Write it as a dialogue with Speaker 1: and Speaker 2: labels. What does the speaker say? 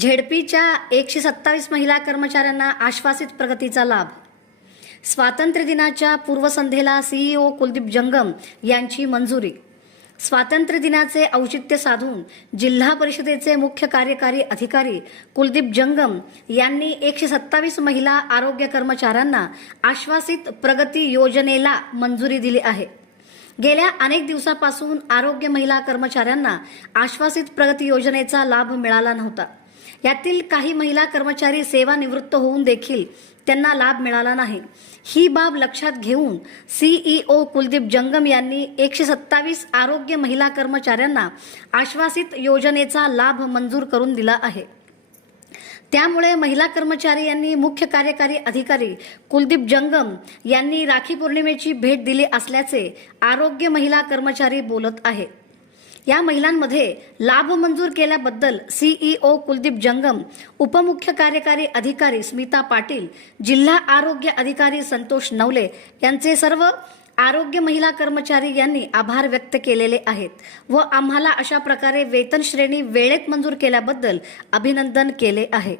Speaker 1: झेडपीच्या एकशे सत्तावीस महिला कर्मचाऱ्यांना आश्वासित प्रगतीचा लाभ. स्वातंत्र्य दिनाच्या पूर्वसंध्येला सीईओ कुलदीप जंगम यांची मंजुरी. स्वातंत्र्य दिनाचे औचित्य साधून जिल्हा परिषदेचे मुख्य कार्यकारी अधिकारी कुलदीप जंगम यांनी एकशे सत्तावीस महिला आरोग्य कर्मचाऱ्यांना आश्वासित प्रगती योजनेला मंजुरी दिली आहे. गेल्या अनेक दिवसापासून आरोग्य महिला कर्मचाऱ्यांना आश्वासित प्रगती योजनेचा लाभ मिळाला नव्हता. यातील काही महिला कर्मचारी सेवानिवृत्त होऊन देखील त्यांना लाभ मिळाला नाही. ही बाब लक्षात घेऊन सीईओ कुलदीप जंगम यांनी एकशे सत्तावीस आरोग्य महिला कर्मचाऱ्यांना आश्वासित योजनेचा लाभ मंजूर करून दिला आहे. त्यामुळे महिला कर्मचारी यांनी मुख्य कार्यकारी अधिकारी कुलदीप जंगम यांनी राखी पौर्णिमेची भेट दिली असल्याचे आरोग्य महिला कर्मचारी बोलत आहेत. या महिलांमध्ये लाभ मंजूर केल्याबद्दल सीईओ कुलदीप जंगम उपमुख्य कार्यकारी अधिकारी स्मिता पाटील जिल्हा आरोग्य अधिकारी संतोष नवले यांचे सर्व आरोग्य महिला कर्मचारी यांनी आभार व्यक्त केलेले आहेत व आम्हाला अशा प्रकारे वेतन श्रेणी वेळेत मंजूर केल्याबद्दल अभिनंदन केले आहे.